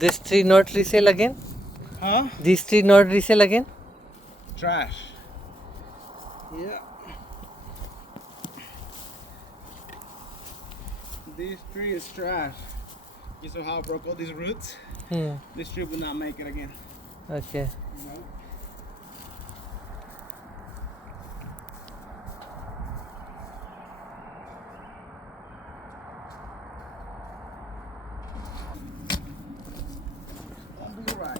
This tree not resell again? Huh? This tree not resell again? Trash. Yeah. This tree is trash. You saw how it broke all these roots? Hmm. This tree will not make it again. Okay. No. Won't be right.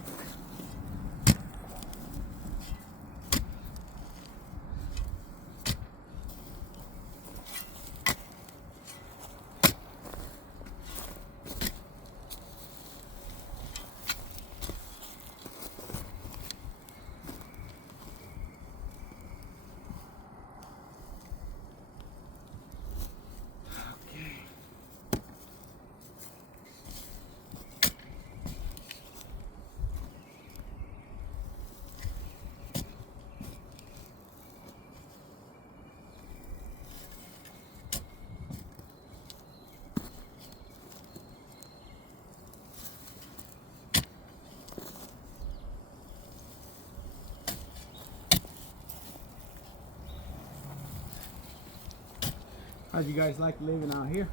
How'd you guys like living out here?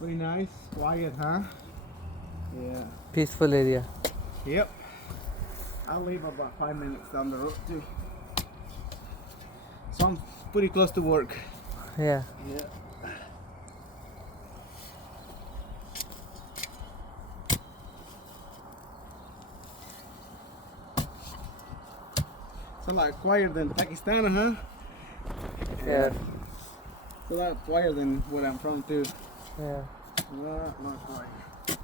Pretty nice, quiet, huh? Yeah. Peaceful area. Yep. I live about 5 minutes down the road too. So I'm pretty close to work. Yeah. Yeah. It's a lot quieter than Pakistan, huh? Yeah. It's a lot quieter than where I'm from too. Yeah. A lot quiet.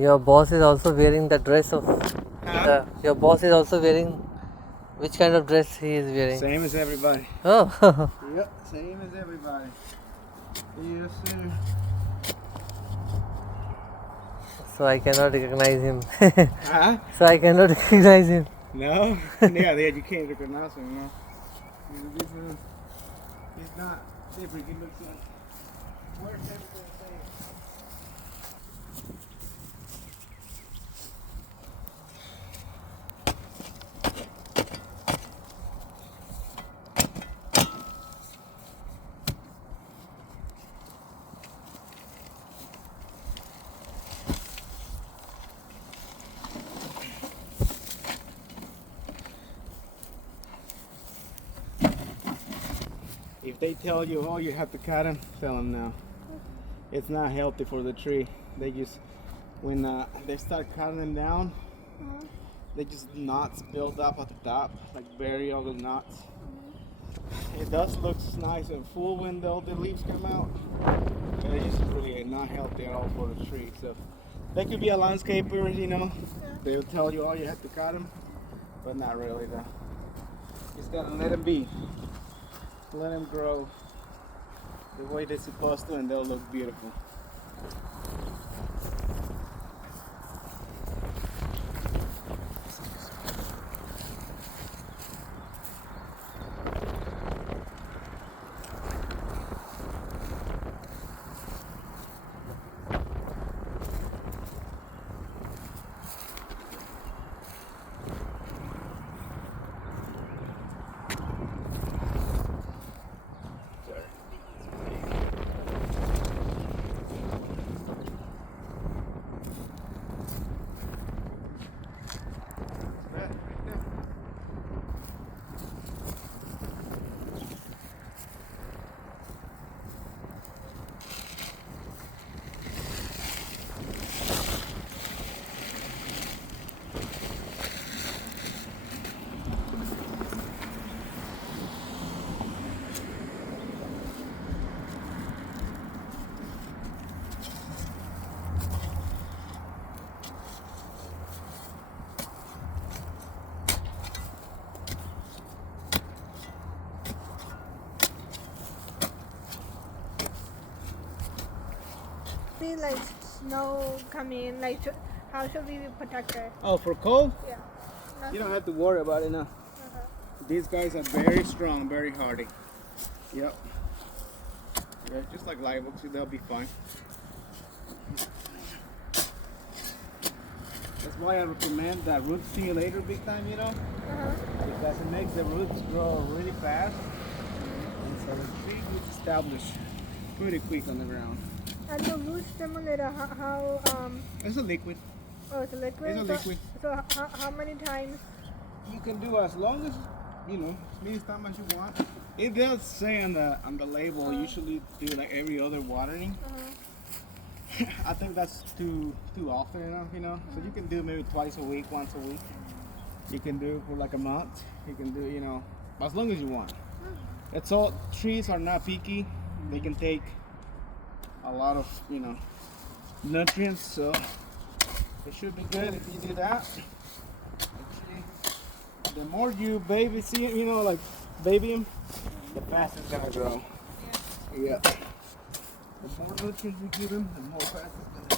Your boss is also wearing the dress of. Huh? Your boss is also wearing. Which kind of dress he is wearing? Same as everybody. Oh. Yep, same as everybody. Yes, sir. So I cannot recognize him. Huh? So I cannot recognize him. No? Yeah, you can't recognize him, no. He's not different. He looks like. Where's everything saying? If they tell you, oh, you have to cut them, tell them no. It's not healthy for the tree. They just, when they start cutting them down, they just knots build up at the top, like very ugly knots. It does look nice and full when all the leaves come out, but it's just really not healthy at all for the tree. So they could be a landscaper, you know. They'll tell you, oh, you have to cut them, but not really though. Just gotta let them be. Let them grow the way they're supposed to, and they'll look beautiful. See, like snow coming, like how should we be protected? Oh, for cold? Yeah. You don't have to worry about it now. These guys are very strong, very hardy. Yep. Yeah, just like live oaks, they'll be fine. That's why I recommend that root stimulator big time, you know, because it makes the roots grow really fast, and so the tree gets established pretty quick on the ground. And the root stimulator, how It's a liquid. oh, it's a liquid? It's a liquid. So how many times? You can do as long as, you know, as many times as you want. It does say on the label, usually do like every other watering. I think that's too often enough, you know. So you can do maybe twice a week, once a week. You can do it for like a month. You can do, you know, as long as you want. It's all, trees are not picky. They can take a lot of, you know, nutrients, so it should be good if you do that. The more you baby see it, you know, like baby him, the faster it's gonna grow. Yeah. The more nutrients you give him, the more fast it's gonna grow.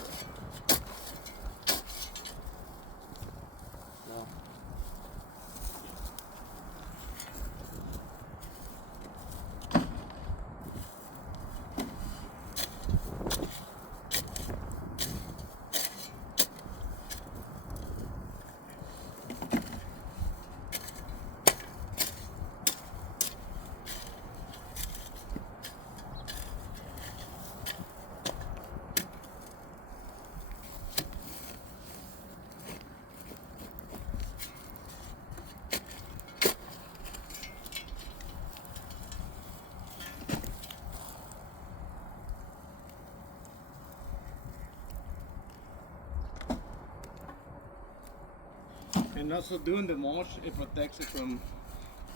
And also doing the mulch, it protects it from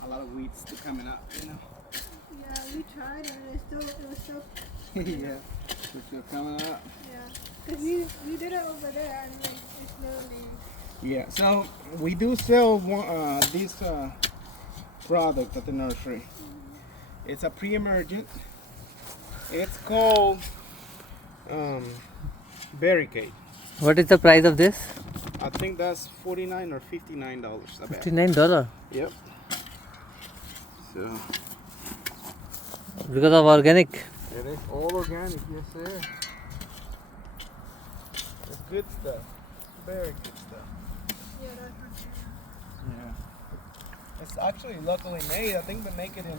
a lot of weeds to coming up, you know. Yeah, we tried and it was still Yeah, they're still coming up. yeah. Cause we did it over there and like it's literally. Yeah, so we do sell this product at the nursery. It's a pre-emergent. It's called Barricade. What is the price of this? I think that's $49 or $59 a bag. $59. Yep. So Because of organic. it is all organic, yes sir. It's good stuff. Very good stuff. Yeah, that's Yeah. It's actually locally made. I think they make it in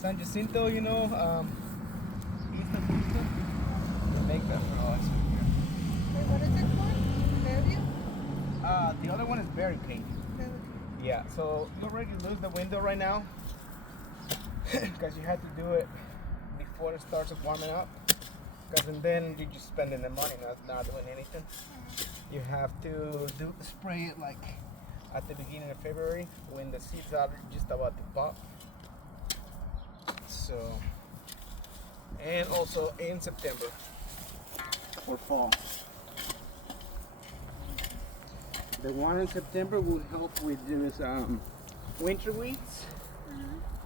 San Jacinto, you know, east of Houston. They make that for us. Wait, what is it called? Fairview? The other one is Barricade. Yeah, so you already lose the window right now because you had to do it before it starts warming up. Because then you're just spending the money, not doing anything. You have to spray it like at the beginning of February when the seeds are just about to pop. So, and also in September for fall. The one in September will help with this winter weeds.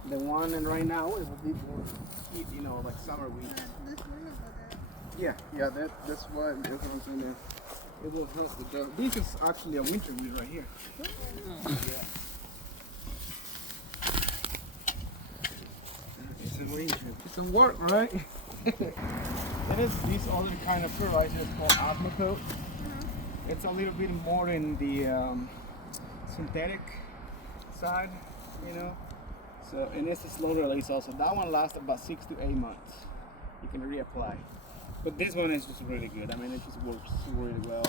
The one in right now it will be for, you know, like summer weeds. This one is that. Yeah, that's what I'm saying there. It will help with the. This is actually a winter weed right here. Yeah. It's a winter. It's some work, right? Then it's this other kind of fertilizer. It's called Osmocote. It's a little bit more in the synthetic side, you know. So, and it's a slow release also. That one lasts about 6 to 8 months. You can reapply. But this one is just really good. I mean, it just works really well.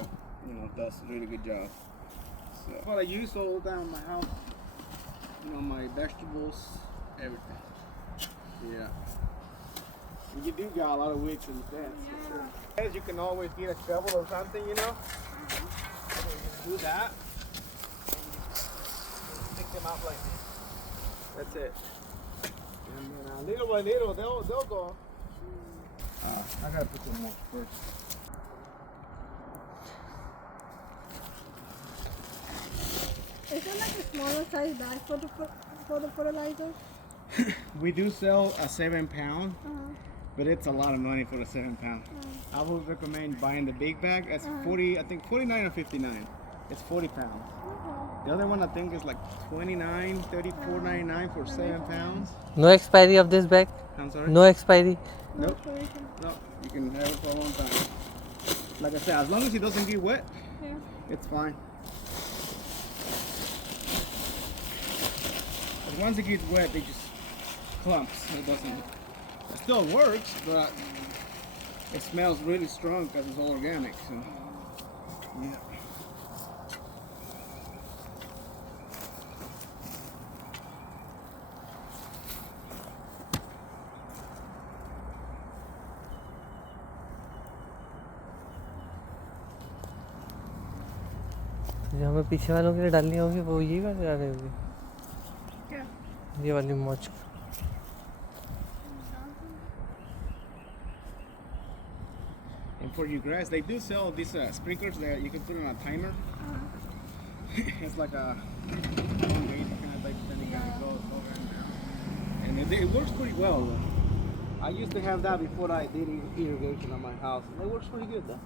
You know, does a really good job. So, what I use all the time in my house. You know, my vegetables, everything. Yeah. And you do got a lot of weeds in the fence. Yeah. Sure. You can always get a shovel or something, you know. So you do that. And you stick them up like this. That's it. And then little by little, they'll go. I gotta put some more first. Is there like a smaller size bag for the fertilizer? We do sell a 7 pound, but it's a lot of money for a 7 pound. I would recommend buying the big bag. It's 40, I think 49 or 59. It's 40 pounds. The other one I think is like $29, $34.99 for 7 pounds. No expiry of this bag? I'm sorry. No expiry? No Nope. expiration. No, you can have it for a long time. Like I said, as long as it doesn't get wet, Yeah. it's fine. But once it gets wet, it just clumps. It doesn't. It still works, but it smells really strong because it's all organic. So, yeah. जो हमें पीछे वालों के लिए डालनी होगी वो ये वाली डालनी होगी, क्या? ये वाली मोच। And for your grass, they do sell these sprinklers that you can put on a timer. It's like a long gauge kind of like then it kind of goes over and down. And it works pretty well. Though. I used to have that before I did irrigation on my house, and it works pretty good though.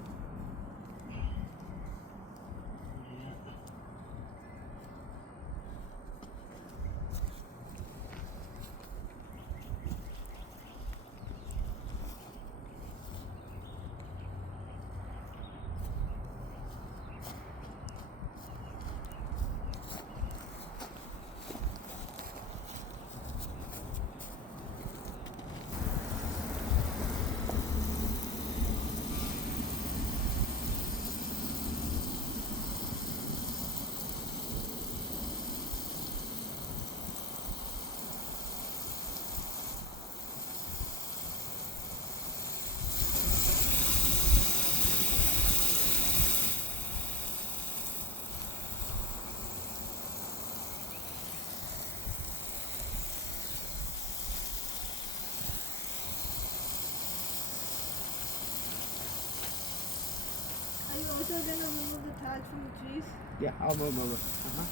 Are you also gonna remove the tags from the trees? Yeah, I'll move over. Uh-huh.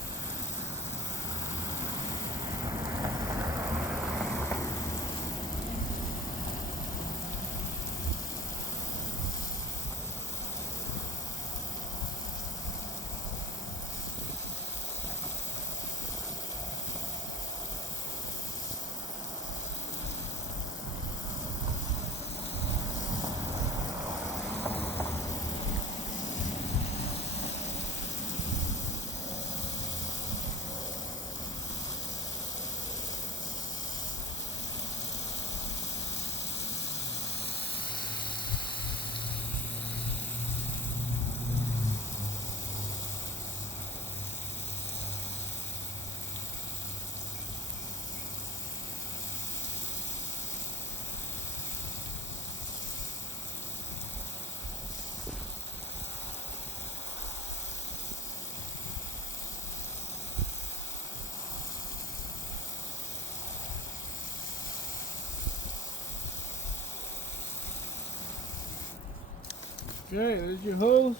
Okay, there's your hose.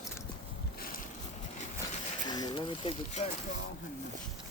And let me take the back off.